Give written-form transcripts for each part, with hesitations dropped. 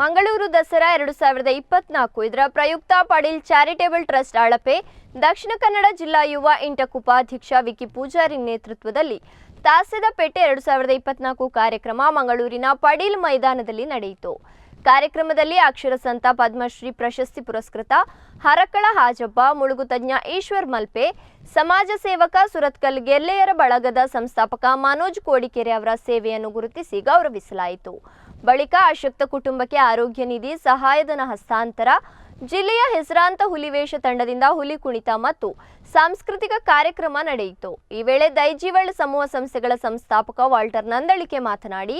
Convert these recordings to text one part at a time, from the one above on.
ಮಂಗಳೂರು ದಸರಾ 2024 ಇದರ ಪ್ರಯುಕ್ತ Padil charitable trust ಅಳಪೆ Dakshina Kannada ಜಿಲ್ಲಾ ಯುವ ಇಂಟಕ್ ಉಪಾಧ್ಯಕ್ಷ ವಿಕಿ ಪೂಜಾರಿ ನೇತೃತ್ವದಲ್ಲಿ ತಾಸದ ಪೇಟೆ 2024 ಕಾರ್ಯಕ್ರಮ ಮಂಗಳೂರಿನ ಪಡೀಲ್ ಮೈದಾನದಲ್ಲಿ ನಡೆಯಿತು. ಕಾರ್ಯಕ್ರಮದಲ್ಲಿ ಅಕ್ಷರ ಸಂತ ಪದ್ಮಶ್ರೀ ಪ್ರಶಸ್ತಿ ಪುರಸ್ಕೃತ ಹರಕಳ ಹಾಜಬ್ಬ, ಮುಳುಗು ತಜ್ಞ ಈಶ್ವರ್ ಮಲ್ಪೆ, ಸಮಾಜ ಸೇವಕ ಸುರತ್ಕಲ್ ಗೆಲ್ಲೆಯರ ಬಳಗದ ಸಂಸ್ಥಾಪಕ ಮನೋಜ್ ಕೋಡಿಕೆರೆ ಅವರ ಸೇವೆಯನ್ನು ಗುರುತಿಸಿ ಗೌರವಿಸಲಾಯಿತು. ಬಳಿಕ ಅಶಕ್ತ ಕುಟುಂಬಕ್ಕೆ ಆರೋಗ್ಯ ನಿಧಿ ಸಹಾಯಧನ ಹಸ್ತಾಂತರ, ಜಿಲ್ಲೆಯ ಹೆಸರಾಂತ ಹುಲಿವೇಷ ತಂಡದಿಂದ ಹುಲಿ ಕುಣಿತ ಮತ್ತು ಸಾಂಸ್ಕೃತಿಕ ಕಾರ್ಯಕ್ರಮ ನಡೆಯಿತು. ಈ ವೇಳೆ ದೈಜಿವರ್ಲ್ಡ್ ಸಮೂಹ ಸಂಸ್ಥೆಗಳ ಸಂಸ್ಥಾಪಕ ವಾಲ್ಟರ್ ನಂದಳಿಕೆ ಮಾತನಾಡಿ,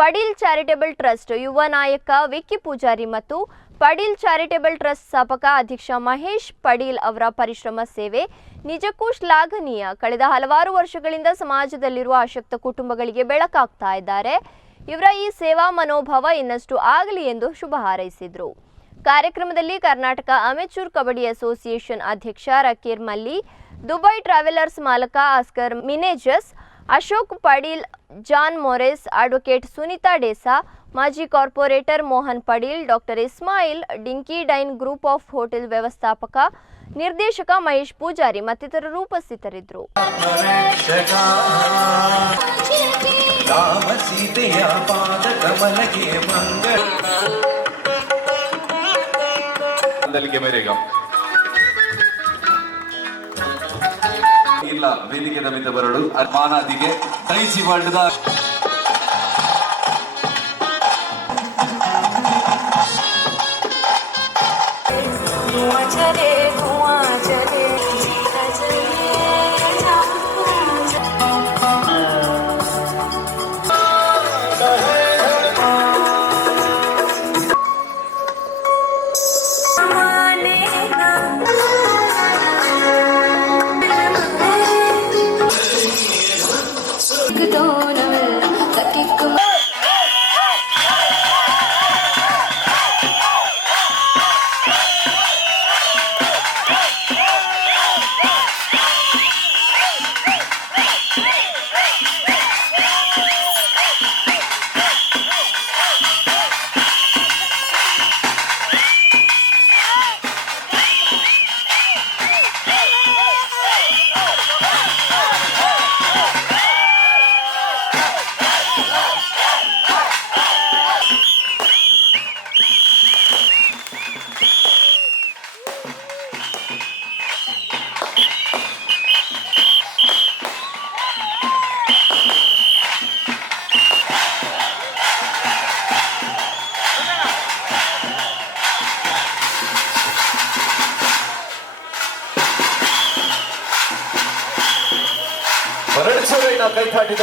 ಪಡೀಲ್ ಚಾರಿಟೇಬಲ್ ಟ್ರಸ್ಟ್ ಯುವ ನಾಯಕ ವಿಕ್ಕಿ ಪೂಜಾರಿ ಮತ್ತು ಪಡೀಲ್ ಚಾರಿಟೇಬಲ್ ಟ್ರಸ್ಟ್ ಸ್ಥಾಪಕ ಅಧ್ಯಕ್ಷ ಮಹೇಶ್ ಪಡೀಲ್ ಅವರ ಪರಿಶ್ರಮ ಸೇವೆ ನಿಜಕ್ಕೂ ಶ್ಲಾಘನೀಯ. ಕಳೆದ ಹಲವಾರು ವರ್ಷಗಳಿಂದ ಸಮಾಜದಲ್ಲಿರುವ ಅಶಕ್ತ ಕುಟುಂಬಗಳಿಗೆ ಬೆಳಕಾಗ್ತಾ ಇದ್ದಾರೆ. ಇವರ ಈ ಸೇವಾ ಮನೋಭಾವ ಇನ್ನಷ್ಟು ಆಗಲಿ ಎಂದು ಶುಭ ಹಾರೈಸಿದರು. ಕಾರ್ಯಕ್ರಮದಲ್ಲಿ ಕರ್ನಾಟಕ ಅಮೆಚೂರ್ ಕಬಡ್ಡಿ ಅಸೋಸಿಯೇಷನ್ ಅಧ್ಯಕ್ಷ ರಕೀರ್ ಮಲ್ಲಿ, ದುಬೈ ಟ್ರಾವೆಲರ್ಸ್ ಮಾಲಕ ಆಸ್ಕರ್ ಮಿನೇಜಸ್, ಅಶೋಕ್ ಪಡೀಲ್, ಜಾನ್ ಮೊರೆಸ್, ಅಡ್ವೊಕೇಟ್ ಸುನಿತಾ ಡೇಸಾ, ಮಾಜಿ corporator Mohan Padil, doctor Ismail, Dinky Dine group of hotel ವ್ಯವಸ್ಥಾಪಕ ನಿರ್ದೇಶಕ ಮಹೇಶ್ ಪೂಜಾರಿ ಮತ್ತಿತರರು ಉಪಸ್ಥಿತರಿದ್ದರು. ಇಲ್ಲ ವೇದಿಕೆ ನಮಿತ ಬರಲು ಮಾನಾದಿಗೆ ದೈಜಿವರ್ಲ್ಡ್ ಕೈ ತಾಟಿದ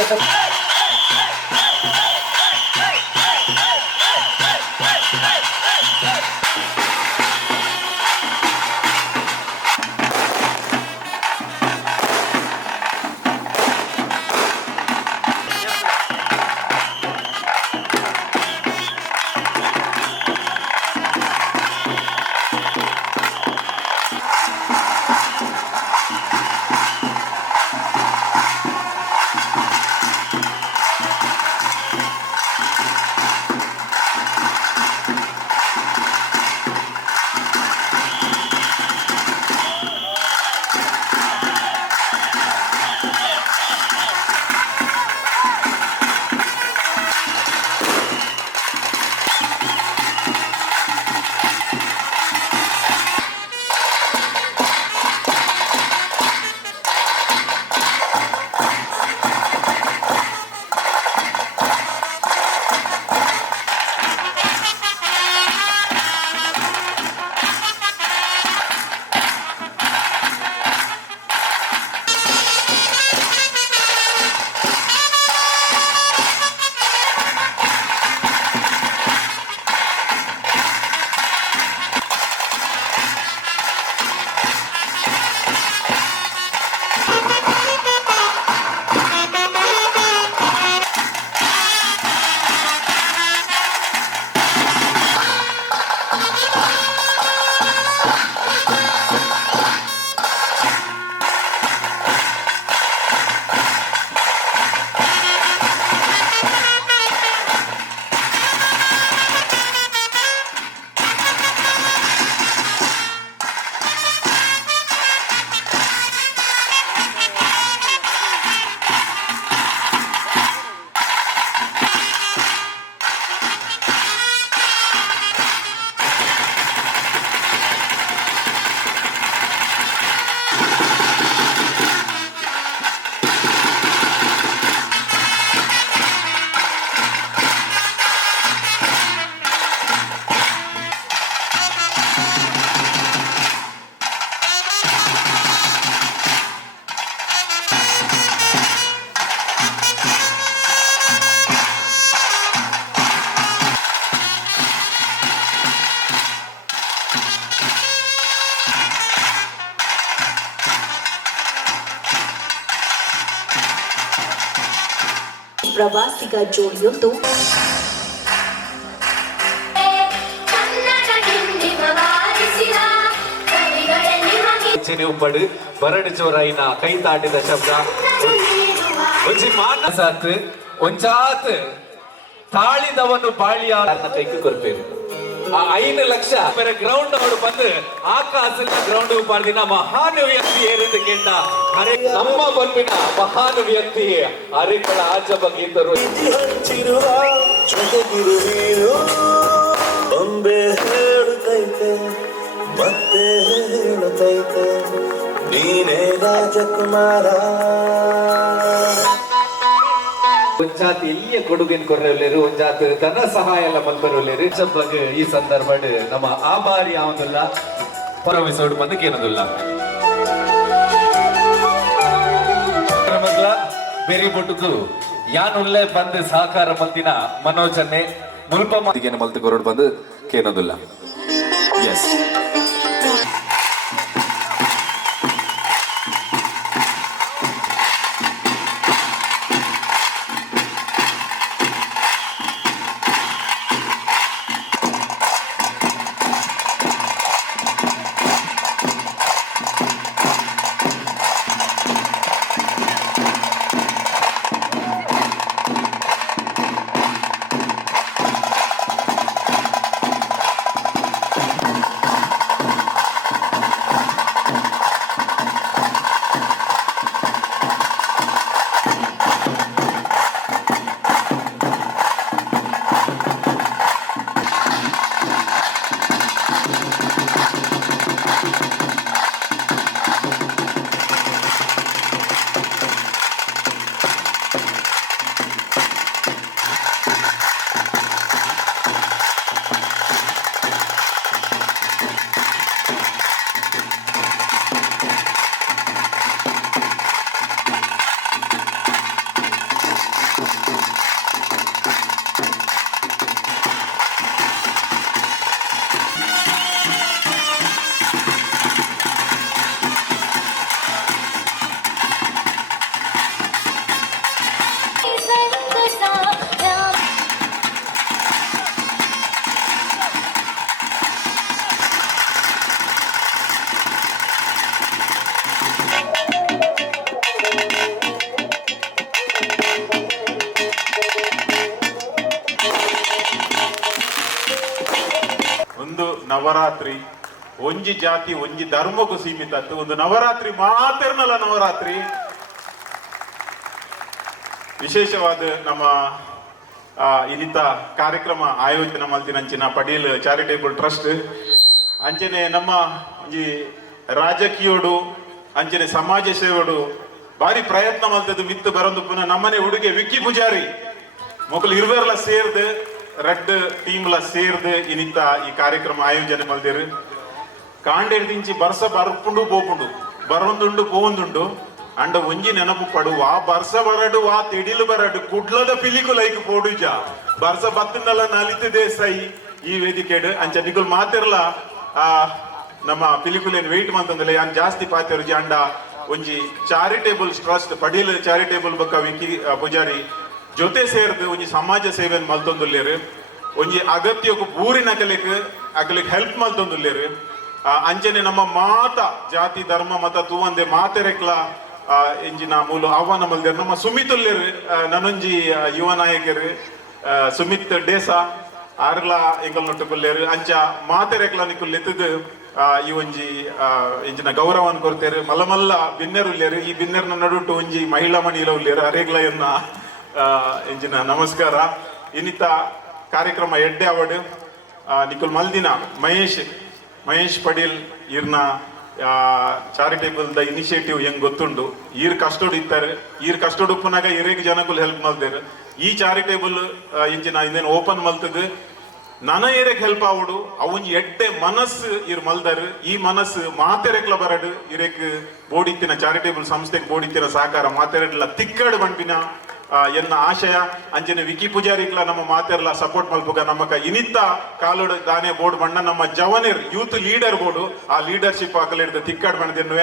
ಪ್ರವಾಸಿಗ ಜೋಡಿಯೊಂದು ಪಡು ಬರಡು ಚೋರಾಯಿನ ಕೈ ತಾಟಿದ ಶಬ್ದ ಒಂಜಿ ಮಾನಸಾತ್ ಒಂಜಾತ್ ತಾಳಿದವನು ಬಾಳಿಯ ಕೈಗೆ ಕೊರ್ಪೇರು ಆ 5 ಲಕ್ಷ ಬೇರೆ ಗ್ರೌಂಡ್ ಅವರು ಬಂದು ಆಕಾಶದ ಗ್ರೌಂಡ್ ಪಾಡ್ದಿನ ಮಹಾನ್ ವ್ಯಕ್ತಿ ಏರಿದ ಕೇಂದ ಅರೆ ನಮ್ಮ ಬಂಪಿನ ಮಹಾನ್ ವ್ಯಕ್ತಿ ಅರೆಗಳ ಆಜ ಬಗೀತರು ಹಂಚಿರುವ ಜೊತೆಗಿರುವೀರು ಬೊಂಬೆ ಹೇಳುತ್ತೈತೆ ಮತ್ತೆ ಹೇಳುತ್ತೈತೆ ನೀನೇ ರಾಜಕುಮಾರ ಒಂಜಾತಿ ಎಲ್ಲಿಯ ಕೊಡುಗೆನ್ ಕೊರ್ರೆರು ಒಂಜಾತ್ ಧನ ಸಹಾಯ ಎಲ್ಲ ಮಲ್ಪರೊಲ್ಲೇರು ಬಗ್ಗೆ ಈ ಸಂದರ್ಭ ನಮ್ಮ ಆಭಾರಿ ಆವೊಂದುಲ್ಲ ಪರವಿಸೋಡು ಬಂದಕ್ಕೆ ಏನದಿಲ್ಲ ಬೇರೆ ಬೊಟ್ಟುದು ಯಾನುಲ್ಲೇ ಬಂದು ಸಹಕಾರ ಮಲ್ತಿನ ಮನೋಜನ್ನೇ ಮುಲ್ಪ ಮಾತಿಗೆ ಮಲ್ತು ಕೊರಡು ಬಂದು ಕೇನೋದಿಲ್ಲ ಎಸ್ ನವರಾತ್ರಿ ಒಂಜಿ ಜಾತಿ ಒಂಜಿ ಧರ್ಮಕ್ಕೂ ಸೀಮಿತ ಒಂದು ನವರಾತ್ರಿ ಮಾತ್ರನಲ್ಲ ನವರಾತ್ರಿ ವಿಶೇಷವಾದ ನಮ್ಮ ಇನ್ನಿತ ಕಾರ್ಯಕ್ರಮ ಆಯೋಜನೆ ಮಲ್ತಿನಂಚಿನ ಪಡೀಲ್ ಚಾರಿಟೇಬಲ್ ಟ್ರಸ್ಟ್ ಅಂಚನೆ ನಮ್ಮ ಈ ರಾಜಕೀಯೋಡು ಅಂಚನೆ ಸಮಾಜ ಸೇವಡು ಬಾರಿ ಪ್ರಯತ್ನ ಮಲ್ತದ್ದು ಮಿತ್ತು ಬರಂದು ಪುನಃ ನಮ್ಮನೆ ಹುಡುಗಿ ವಿಕ್ಕಿ ಪೂಜಾರಿ ಮೊದಲು ಇರುವೆಲ್ಲ ಸೇರ್ದು ರೆಡ್ ಟೀಮ್ಲ ಸೇರ್ದು ಇನ್ನಿತ ಈ ಕಾರ್ಯಕ್ರಮ ಆಯೋಜನೆ ಮಲ್ದೇರು ಕಾಂಡೆಡ್ದಿಂಚಿ ಬರ್ಸ ಬರ್ಪುಂಡು ಪೋಪುಂಡು ಬರೊಂದುಂಡು ಪೋಂದುಂಡು ಅಂಡ ಒಂಜಿ ನೆನಪು ಪಡು ವಾ ಬರ್ಸ ಬರಡು ವಾ ತೆಡಿಲು ಬರಡು ಕುಡ್ಲದ ಪಿಲಿಕು ಲೈಕ್ ಪೋಡುಜ ಬರ್ಸ ಬತ್ತಿನಲ್ಲ ನಲಿತದೆ ಸೈ ಈ ವೇದಿಕೆಡು ಅಂಚ ನಿಗುಲ್ ಮಾತಿರ್ಲ ನಮ್ಮ ಪಿಲಿಕುಲೇನ್ ವೆಯ್ಟ್ ಮಂತಂದಲೆ ಯಾನ್ ಜಾಸ್ತಿ ಪಾತಿರುಜಿ ಅಂಡ ಒಂಜಿ ಚಾರಿಟೇಬಲ್ ಟ್ರಸ್ಟ್ ಪಡೀಲ್ ಚಾರಿಟೇಬಲ್ ಬಕ್ಕ ವಿಕ್ಕಿ ಪೂಜಾರಿ ಜೊತೆ ಸೇರ್ದು ಒಂಜಿ ಸಮಾಜ ಸೇವೆನ್ ಮಲ್ತೊಂದುಲ್ಲೇರು ಒಂಜಿ ಅಗತ್ಯಕ್ಕೂ ಊರಿನ ಅಕಲಿಕ್ ಹೆಲ್ಪ್ ಮಲ್ತೊಂದುಲ್ಲೇರು ಅಂಚನೆ ನಮ್ಮ ಮಾತ ಜಾತಿ ಧರ್ಮ ಮತ ತೂವಂದೆ ಮಾತೆರೆಕ್ಲ ಎಂಜಿನ ಮೂಲ ಆಹ್ವಾನ ಮಲ್ದೇರು ನಮ್ಮ ಸುಮಿತುಲ್ಲೇರು ನನೊಂಜಿ ಯುವ ನಾಯಕರು ಸುಮಿತ್ ಡೇಸಾ ಆರ್ಲ ಎಂಕಲ್ ನೊಟ್ಟುಕೊಲ್ಲೇರು ಅಂಚ ಮಾತೆರೆಕ್ಲ ನಿಕ್ಕುಲ್ ಎತ್ತದು ಈ ಒಂಜಿ ಇಂಚಿನ ಗೌರವನ್ ಕೊರ್ತೇರು ಮಲ್ಲ ಮಲ್ಲ ಬಿನ್ನೆರುಲ್ಲೇರು ಈ ಬಿನ್ನೆರ್ನ ನಡುಟು ಒಂಜಿ ಮಹಿಳಾ ಮಣಿಲ ಉಲ್ಲೇರು ಅರೆಗ್ಲ ಎನ್ನ ಇಂಚಿನ ನಮಸ್ಕಾರ ಇನ್ನಿತ ಕಾರ್ಯಕ್ರಮ ಎಡ್ಡೆ ಅವಾರ್ಡ್ ನಿಕುಲ್ ಮಲ್ದಿನ ಮಹೇಶ್ ಪಡೀಲ್ ಇರ್ನ ಚಾರಿಟೇಬಲ್ ದ ಇನಿಷಿಯೇಟಿವ್ ಹೆಂಗ್ ಗೊತ್ತುಂಡು ಈರ್ ಕಷ್ಟೋಡು ಇತ್ತಾರೆ ಈರ್ ಕಷ್ಟೋಡು ಉಪ್ಪನಾಗ ಇರೇಗ್ ಜನಕ್ಕೂ ಹೆಲ್ಪ್ ಮಲ್ದೇರು ಈ ಚಾರಿಟೇಬಲ್ ಇಂಚಿನ ಇನ್ನೇನು ಓಪನ್ ಮಲ್ತದು ನನ ಏರೆಗ್ ಹೆಲ್ಪ್ ಆವಡು ಅವನ್ ಎಡ್ಡೆ ಮನಸ್ಸು ಇರ್ ಮಲ್ದರ್ ಈ ಮನಸ್ಸು ಮಾತೆರೆಕ್ಲ ಬರಡು ಇರೇಕ್ ಬೋಡಿತ್ತಿನ ಚಾರಿಟೇಬಲ್ ಸಂಸ್ಥೆಗೆ ಬೋಡಿತ್ತಿನ ಸಹಕಾರ ಮಾತೆರೆಡ್ಲ ತಿಕ್ಕಡು ಬಂಪಿನ ಎನ್ನ ಆಶಯ ಅಂಚನೆ ವಿಕಿ ಪೂಜಾರಿಕ್ಲ ನಮ್ಮ ಮಾತೆರ್ಲ ಸಪೋರ್ಟ್ ಮಲ್ಪುಗ ನಮಕ ಇನಿತ್ತ ಕಾಲೋಡು ದಾನೆ ಬೋರ್ಡ್ ಬಣ್ಣ ನಮ್ಮ ಜವನರ್ ಯೂತ್ ಲೀಡರ್ ಬೋರ್ಡು ಆ ಲೀಡರ್ಶಿಪ್ ಹಾಕಲಿಡ್ದು ತಿಕ್ಕಾಡ್ ಬಣ್ಣದೆನ್ನುವೆ